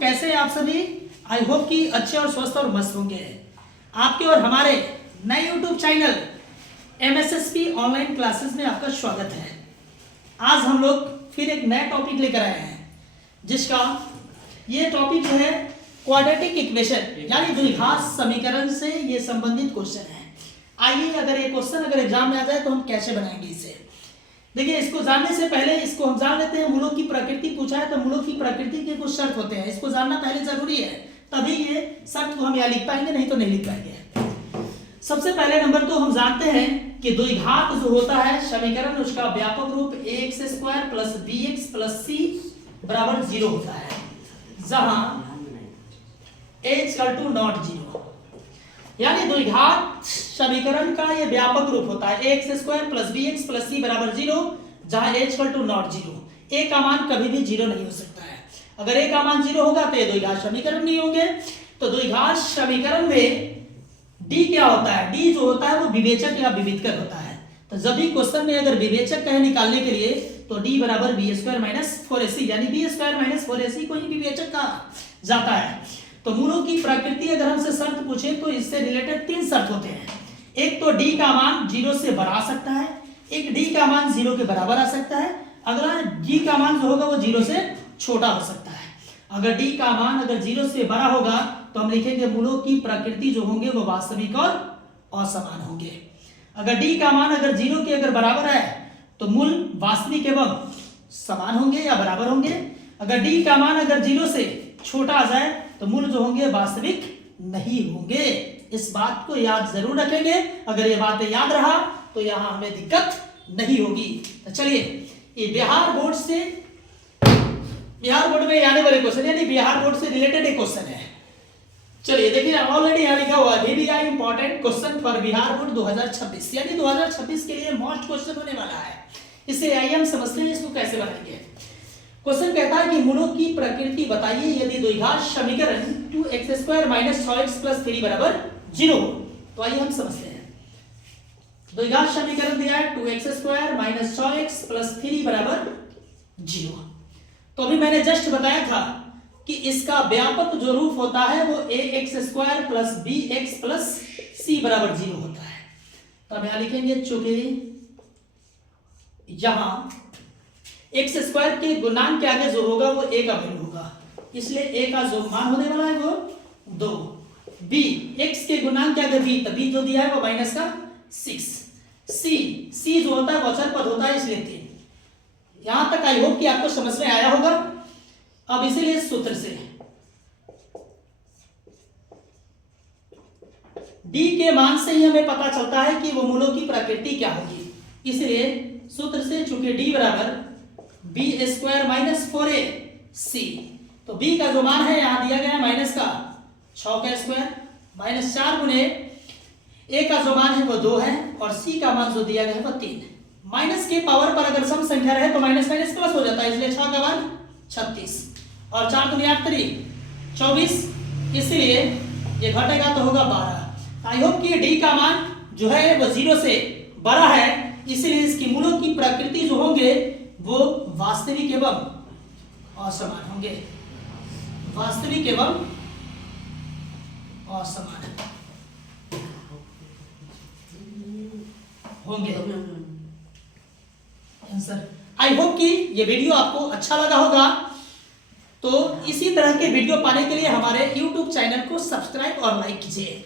कैसे हैं आप सभी। आई होप कि अच्छे और स्वस्थ और मस्त होंगे। आपके और हमारे नए YouTube channel MSSP online classes में आपका स्वागत है। आज हम लोग फिर एक नया टॉपिक लेकर आए हैं, जिसका ये टॉपिक जो है क्वाड्रेटिक इक्वेशन यानी द्विघात समीकरण से ये संबंधित क्वेश्चन है। आइए, अगर ये क्वेश्चन अगर एग्जाम में आ जाए तो हम कैसे बनाएंगे इसे। देखिए, इसको जानने से पहले इसको हम जान लेते हैं। मूलों की प्रकृति पूछा है तो मूलों की प्रकृति के कुछ शर्त होते हैं, इसको जानना पहले जरूरी है, तभी ये शर्त को हम यहाँ लिख पाएंगे, नहीं तो नहीं लिख पाएंगे। सबसे पहले नंबर तो हम जानते हैं कि द्विघात जो होता है समीकरण, उसका व्यापक रूप ax² plus bx plus c बराबर 0 होता है, जहां a = 0। यानी द्विघात समीकरण का ये व्यापक रूप होता है ax² plus bx plus c बराबर 0, जहां a = 0। a का मान कभी भी 0 नहीं हो सकता है। अगर a का मान 0 होगा तो ये द्विघात समीकरण नहीं होंगे। तो द्विघात समीकरण में d क्या होता है? d जो होता है वो विवेचक या विविधकर होता है। तो जब भी क्वेश्चन में अगर विवेचक कहे निकालने के लिए तो d बराबर b² - 4ac, यानी b² - 4ac को ही विवेचक कहा जाता है। तो मूलों की प्रकृति अगर हमसे शर्त पूछे तो इससे रिलेटेड 3 शर्त होते हैं। एक तो d का मान 0 से बड़ा आ सकता है, एक d का मान 0 के बराबर आ सकता है, अगला d का मान जो होगा वो 0 से छोटा हो सकता है। अगर d का मान अगर 0 से बड़ा होगा तो हम लिखेंगे मूलों की प्रकृति जो होंगे वो वास्तविक और असमान होंगे। अगर d का मान अगर 0 के अगर बराबर है तो मूल वास्तविक एवं समान होंगे या बराबर होंगे। अगर d का मान अगर 0 से छोटा आ जाए तो मूल जो होंगे वास्तविक नहीं होंगे। इस बात को याद जरूर रखेंगे। अगर ये बातें याद रहा तो यहां हमें दिक्कत नहीं होगी। तो चलिए, ये बिहार बोर्ड में आने वाले क्वेश्चन यानी बिहार बोर्ड से रिलेटेड एक क्वेश्चन है। चलिए देखिए, ऑलरेडी यहां लिखा हुआ है VBI important question for Bihar board 2026, यानी 2026 के लिए मोस्ट क्वेश्चन होने वाला है। इसे आइए हम समझते हैं इसको कैसे बनाएंगे। क्वेश्चन कहता है कि मूलों की प्रकृति बताइए यदि द्विघात समीकरण 2x² - 6x + 3 बराबर 0 हो। तो आइए हम समझते हैं। द्विघात समीकरण दिया है 2x² - 6x + 3 बराबर 0। तो अभी मैंने जस्ट बताया था कि इसका व्यापक जो रूप होता है वो ax² plus bx plus c बराबर 0 होता है। तो हम यहां लिखेंगे, चूंकि यहां x² के गुणांक के आगे जो होगा वो a का वैल्यू होगा, इसलिए a का जो मान होने वाला है वो 2। b x के गुणांक के आगे b, तो b जो दिया है वो -6। c जो होता है वो अचर पद होता है, इसलिए 3। यहां तक आई होप कि आपको समझ में आया होगा। अब इसीलिए सूत्र से d के मान से ही हमें पता चलता है कि वो मूलों की प्रकृति क्या होगी। इसलिए सूत्र से चूंकि d बराबर b² - 4ac, तो b का जो मान है यहां दिया गया है -6² -4 गुने a का जो मान है वो 2 है और c का मान जो दिया गया है वो 3। माइनस के पावर पर अगर सम संख्या रहे तो माइनस माइनस प्लस हो जाता है, इसलिए 6 का वर्ग 36 और 4 दूनी 8 3 24, इसलिए ये घटेगा तो होगा 12। आई होप कि d का मान जो है वो 0 से बड़ा है, इसलिए इसकी मूलों की प्रकृति जो होंगे वो वास्तविक एवं असमान होंगे। वास्तविक एवं असमान होंगे। आंसर। आई होप कि ये वीडियो आपको अच्छा लगा होगा। तो इसी तरह के वीडियो पाने के लिए हमारे YouTube चैनल को सब्सक्राइब और लाइक कीजिए।